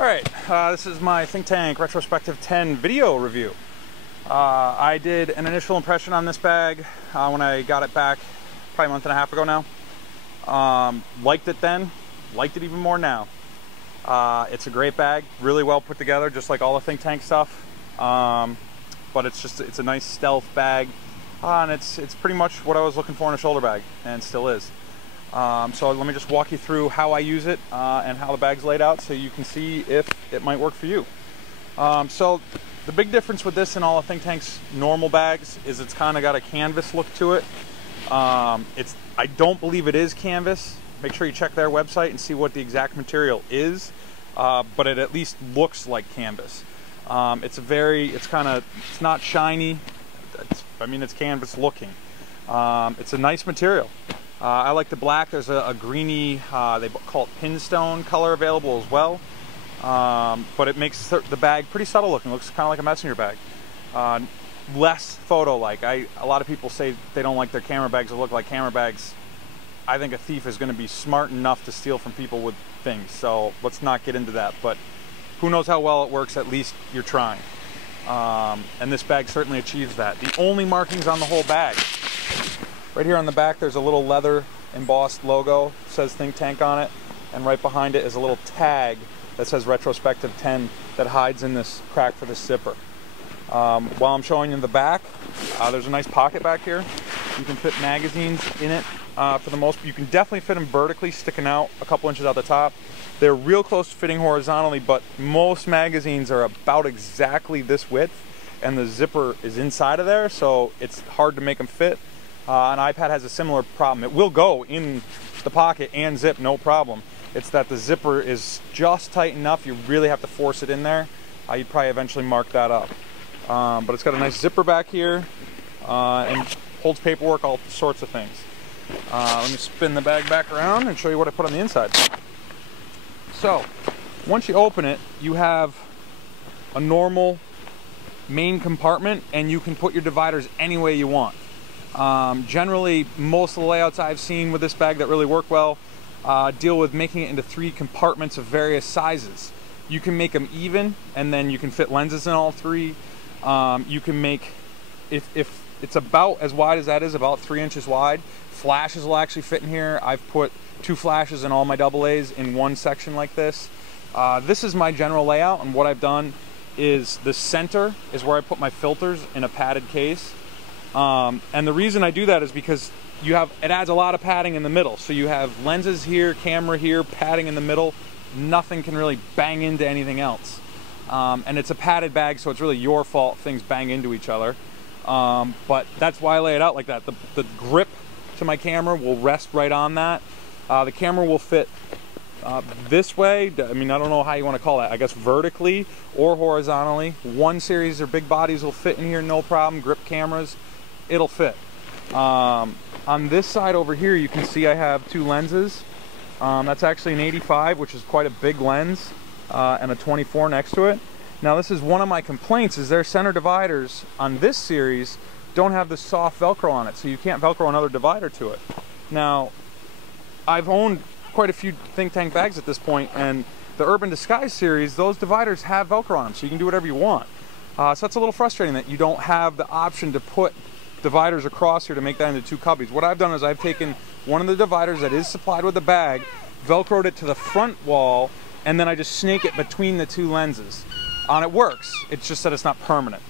Alright, this is my Think Tank Retrospective 10 video review. I did an initial impression on this bag when I got it back probably a month and a half ago now. Liked it then, liked it even more now. It's a great bag, really well put together, just like all the Think Tank stuff. But it's a nice stealth bag, and it's pretty much what I was looking for in a shoulder bag, and still is. So let me just walk you through how I use it and how the bag's laid out so you can see if it might work for you. So the big difference with this and all of Think Tank's normal bags is it's kind of got a canvas look to it. I don't believe it is canvas. Make sure you check their website and see what the exact material is, but it at least looks like canvas. It's not shiny. It's canvas looking. It's a nice material. I like the black. There's a greeny, they call it pinstone color available as well. But it makes the bag pretty subtle looking. It looks kind of like a messenger bag. Less photo-like. A lot of people say they don't like their camera bags that look like camera bags. I think a thief is going to be smart enough to steal from people with things. So let's not get into that. But who knows how well it works, at least you're trying. And this bag certainly achieves that. The only markings on the whole bag, right here on the back, there's a little leather embossed logo. It says Think Tank on it. And right behind it is a little tag that says Retrospective 10 that hides in this crack for this zipper. While I'm showing you the back, there's a nice pocket back here. You can fit magazines in it for the most. You can definitely fit them vertically, sticking out a couple inches out the top. They're real close to fitting horizontally, but most magazines are about exactly this width, and the zipper is inside of there, so it's hard to make them fit. An iPad has a similar problem. It will go in the pocket and zip, no problem. It's that the zipper is just tight enough, you really have to force it in there. You'd probably eventually mark that up. But it's got a nice zipper back here, and holds paperwork, all sorts of things. Let me spin the bag back around and show you what I put on the inside. So, once you open it, you have a normal main compartment, and you can put your dividers any way you want. Generally, most of the layouts I've seen with this bag that really work well deal with making it into 3 compartments of various sizes. You can make them even, and then you can fit lenses in all 3. You can make, if it's about as wide as that is, about 3 inches wide, flashes will actually fit in here. I've put 2 flashes in all my AA's in one section like this. This is my general layout, and what I've done is the center is where I put my filters in a padded case. And the reason I do that is because it adds a lot of padding in the middle. So you have lenses here, camera here, padding in the middle. Nothing can really bang into anything else. And it's a padded bag, so it's really your fault things bang into each other. But that's why I lay it out like that. The grip to my camera will rest right on that. The camera will fit this way. I don't know how you want to call that. I guess vertically or horizontally. One series or big bodies will fit in here, no problem. Grip cameras, it'll fit. On this side over here, you can see I have 2 lenses. That's actually an 85, which is quite a big lens, and a 24 next to it. Now, this is one of my complaints, is their center dividers on this series don't have the soft Velcro on it, so you can't Velcro another divider to it. Now, I've owned quite a few Think Tank bags at this point, and the Urban Disguise series, those dividers have Velcro on them, so you can do whatever you want. So that's a little frustrating that you don't have the option to put dividers across here to make that into 2 cubbies. What I've done is I've taken one of the dividers that is supplied with the bag, Velcroed it to the front wall, and then I just snake it between the 2 lenses. And it works, it's just that it's not permanent.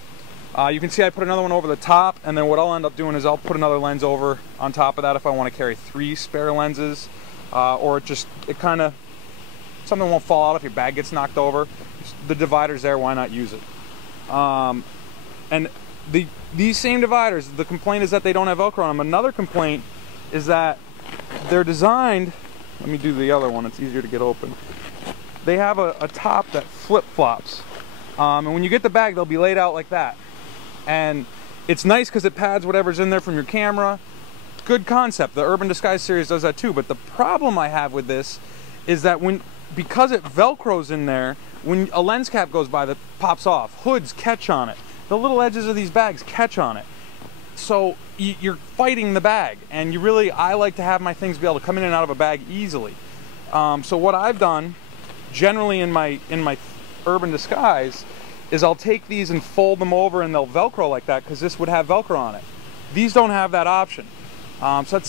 You can see I put another one over the top, and then what I'll end up doing is I'll put another lens over on top of that if I want to carry 3 spare lenses, or something won't fall out if your bag gets knocked over. The divider's there, why not use it? And these same dividers, the complaint is that they don't have Velcro on them. Another complaint is that they're designed, let me do the other one, it's easier to get open. They have a top that flip-flops. And when you get the bag, they'll be laid out like that. And it's nice because it pads whatever's in there from your camera. Good concept. The Urban Disguise series does that too. But the problem I have with this is that because it Velcros in there, when a lens cap goes by that pops off, hoods catch on it. The little edges of these bags catch on it. So you're fighting the bag. And I like to have my things be able to come in and out of a bag easily. So what I've done generally in my Urban Disguise is I'll take these and fold them over and they'll Velcro like that, because this would have Velcro on it. These don't have that option. So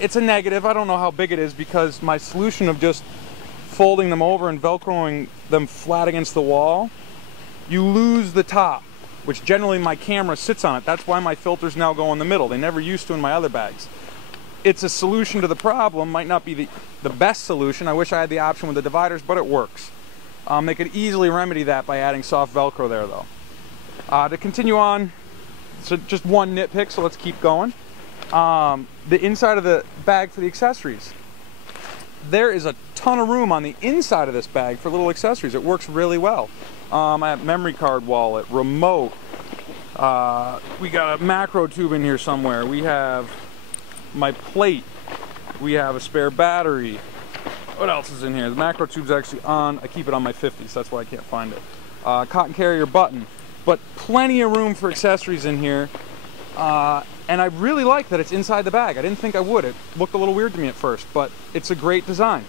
it's a negative. I don't know how big it is, because my solution of just folding them over and Velcroing them flat against the wall, you lose the top, which generally my camera sits on it. That's why my filters now go in the middle. They never used to in my other bags. It's a solution to the problem. Might not be the best solution. I wish I had the option with the dividers, but it works. They could easily remedy that by adding soft Velcro there, though. To continue on, so just one nitpick, so let's keep going. The inside of the bag for the accessories. There is a ton of room on the inside of this bag for little accessories. It works really well. I have memory card wallet, remote. We got a macro tube in here somewhere. We have my plate. We have a spare battery. What else is in here? The macro tube's actually on. I keep it on my 50s, so that's why I can't find it. Cotton carrier button. But plenty of room for accessories in here. And I really like that it's inside the bag. I didn't think I would. It looked a little weird to me at first, but it's a great design.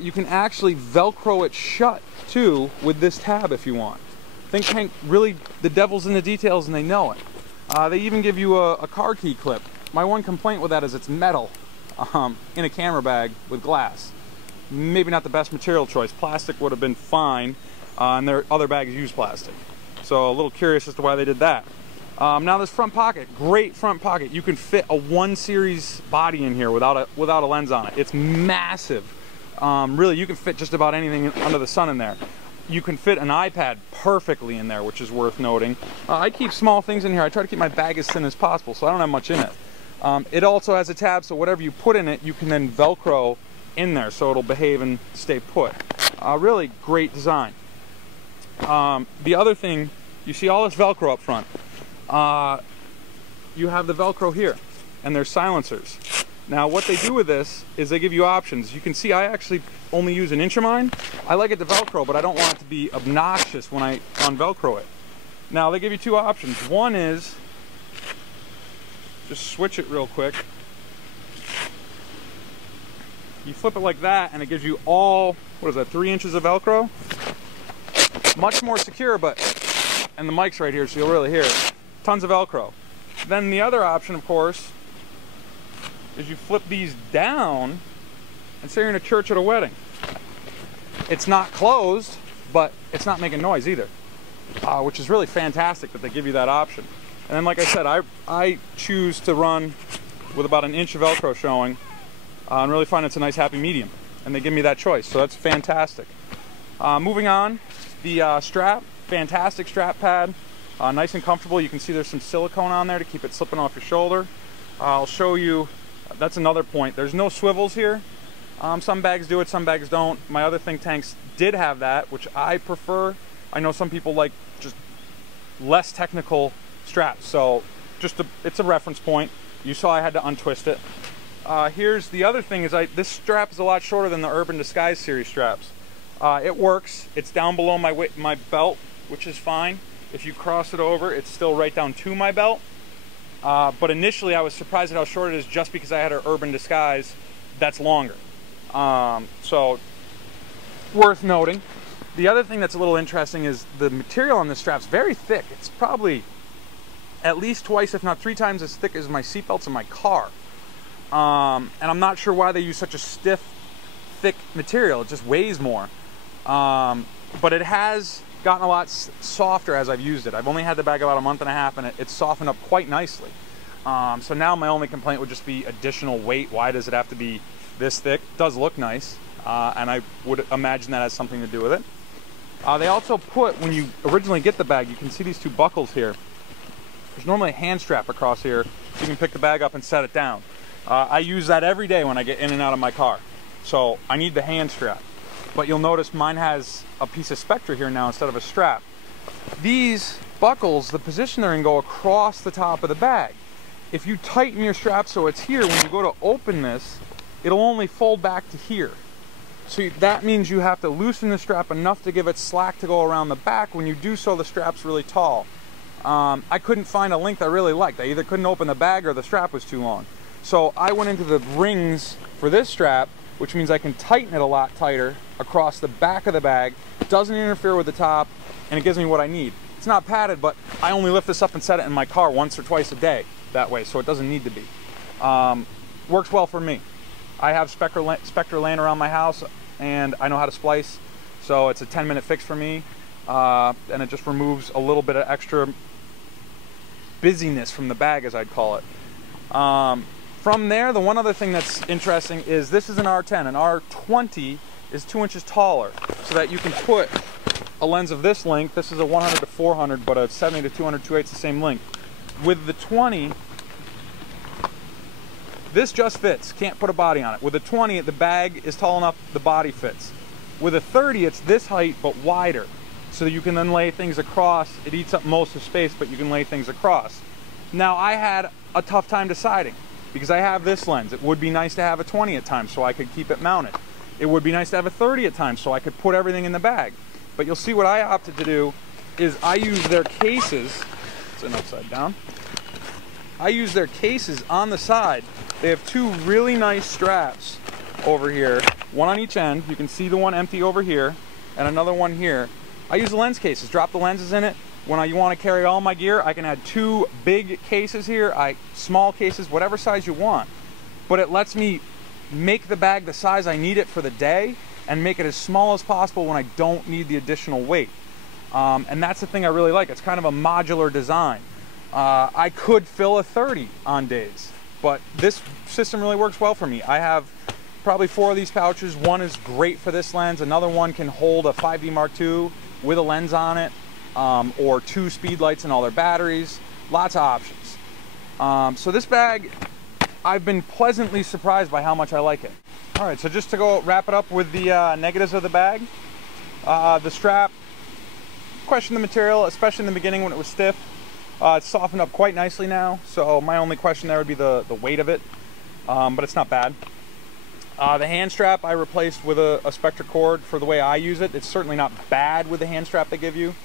You can actually Velcro it shut too with this tab if you want. Think Tank, really, the devil's in the details, and they know it. They even give you a car key clip. My one complaint with that is it's metal in a camera bag with glass. Maybe not the best material choice. Plastic would have been fine, and their other bags use plastic. So a little curious as to why they did that. Now this front pocket, great front pocket. You can fit a 1 Series body in here without a lens on it. It's massive. Really, you can fit just about anything under the sun in there. You can fit an iPad perfectly in there, which is worth noting. I keep small things in here. I try to keep my bag as thin as possible, so I don't have much in it. It also has a tab, so whatever you put in it, you can then Velcro in there, so it'll behave and stay put. Really great design. The other thing, you see all this Velcro up front. You have the Velcro here, and there's silencers. Now what they do with this is they give you options. You can see I actually only use 1 inch of mine. I like it to Velcro, but I don't want it to be obnoxious when I unvelcro it. Now they give you 2 options. One is, just switch it real quick. You flip it like that and it gives you all, what is that, 3 inches of Velcro? Much more secure, but, and the mic's right here so you'll really hear it. Tons of Velcro. Then the other option, of course, is you flip these down and say you're in a church at a wedding. It's not closed, but it's not making noise either, which is really fantastic that they give you that option. And then, like I said, I choose to run with about 1 inch of Velcro showing, and really find it's a nice happy medium. And they give me that choice, so that's fantastic. Moving on, the strap, fantastic strap pad, nice and comfortable. You can see there's some silicone on there to keep it slipping off your shoulder. I'll show you, that's another point. There's no swivels here. Some bags do it, some bags don't. My other Think Tanks did have that, which I prefer. I know some people like just less technical straps, so just it's a reference point. You saw I had to untwist it. Here's the other thing is this strap is a lot shorter than the Urban Disguise series straps. It works. It's down below my belt, which is fine. If you cross it over, it's still right down to my belt. But initially I was surprised at how short it is just because I had an Urban Disguise that's longer. So worth noting. The other thing that's a little interesting is the material on this strap's very thick. It's probably at least twice, if not 3 times as thick as my seatbelts in my car. And I'm not sure why they use such a stiff, thick material. It just weighs more. But it has gotten a lot softer as I've used it. I've only had the bag about 1.5 months and it's softened up quite nicely. So now my only complaint would just be additional weight. Why does it have to be this thick? It does look nice, and I would imagine that has something to do with it. They also put, when you originally get the bag, you can see these 2 buckles here. There's normally a hand strap across here, so you can pick the bag up and set it down. I use that every day when I get in and out of my car, so I need the hand strap. But you'll notice mine has a piece of Spectra here now instead of a strap. These buckles, the position they're in, go across the top of the bag. If you tighten your strap so it's here, when you go to open this, it'll only fold back to here. So that means you have to loosen the strap enough to give it slack to go around the back. When you do so, the strap's really tall. I couldn't find a length I really liked. I either couldn't open the bag or the strap was too long. So I went into the rings for this strap, which means I can tighten it a lot tighter across the back of the bag, doesn't interfere with the top, and it gives me what I need. It's not padded, but I only lift this up and set it in my car once or twice a day that way, so it doesn't need to be. Works well for me. I have Spectre laying around my house, and I know how to splice, so it's a 10-minute fix for me, and it just removes a little bit of extra busyness from the bag, as I'd call it. From there, the one other thing that's interesting is this is an R10. An R20 is 2 inches taller, so that you can put a lens of this length. This is a 100 to 400, but a 70 to 200 2/8 the same length. With the 20, this just fits. Can't put a body on it. With a 20, the bag is tall enough, the body fits. With a 30, it's this height, but wider, so that you can then lay things across. It eats up most of space, but you can lay things across. Now, I had a tough time deciding, because I have this lens. It would be nice to have a 20 at times so I could keep it mounted. It would be nice to have a 30 at times so I could put everything in the bag. But you'll see what I opted to do is I use their cases. It's an upside down. I use their cases on the side. They have two really nice straps over here, one on each end. You can see the one empty over here and another one here. I use the lens cases, drop the lenses in it. When you want to carry all my gear, I can add two big cases here, small cases, whatever size you want. But it lets me make the bag the size I need it for the day and make it as small as possible when I don't need the additional weight. And that's the thing I really like. It's kind of a modular design. I could fill a 30 on days, but this system really works well for me. I have probably 4 of these pouches. One is great for this lens. Another one can hold a 5D Mark II with a lens on it. Or 2 speed lights and all their batteries. Lots of options. So this bag, I've been pleasantly surprised by how much I like it. All right, so just to go wrap it up with the negatives of the bag. The strap, question the material, especially in the beginning when it was stiff. It's softened up quite nicely now, so my only question there would be the weight of it, but it's not bad. The hand strap I replaced with a Spectre cord for the way I use it. It's certainly not bad with the hand strap they give you.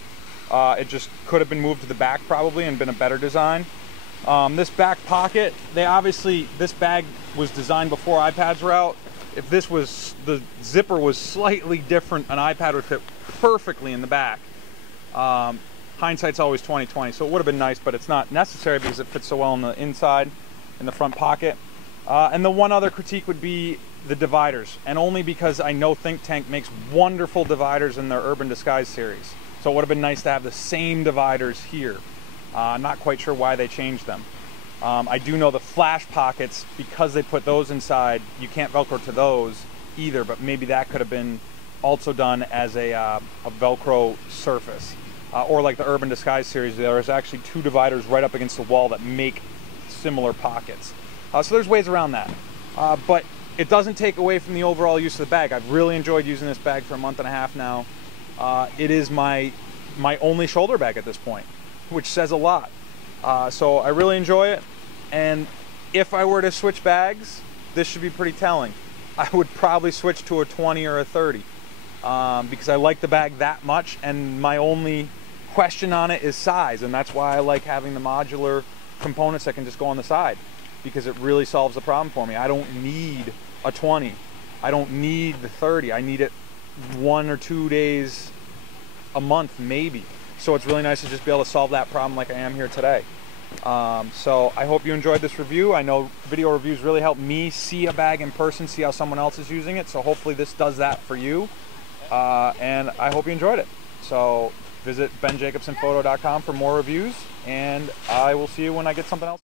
It just could have been moved to the back probably and been a better design. This back pocket, this bag was designed before iPads were out. If the zipper was slightly different, an iPad would fit perfectly in the back. Hindsight's always 20/20, so it would have been nice, but it's not necessary because it fits so well on the inside, in the front pocket. And the one other critique would be the dividers, and only because I know Think Tank makes wonderful dividers in their Urban Disguise series. So it would have been nice to have the same dividers here. Not quite sure why they changed them. I do know the flash pockets, because they put those inside, you can't Velcro to those either, but maybe that could have been also done as a Velcro surface. Or like the Urban Disguise series, there's actually 2 dividers right up against the wall that make similar pockets. So there's ways around that. But it doesn't take away from the overall use of the bag. I've really enjoyed using this bag for a month and a half now. It is my only shoulder bag at this point, which says a lot. So I really enjoy it, and if I were to switch bags, this should be pretty telling. I would probably switch to a 20 or a 30 because I like the bag that much, and my only question on it is size, and that's why I like having the modular components that can just go on the side, because it really solves the problem for me. I don't need a 20. I don't need the 30. I need it 1 or 2 days a month maybe. So it's really nice to just be able to solve that problem like I am here today. So I hope you enjoyed this review. I know video reviews really help me see a bag in person, see how someone else is using it. So hopefully this does that for you. And I hope you enjoyed it. So visit benjacobsonphoto.com for more reviews, and I will see you when I get something else.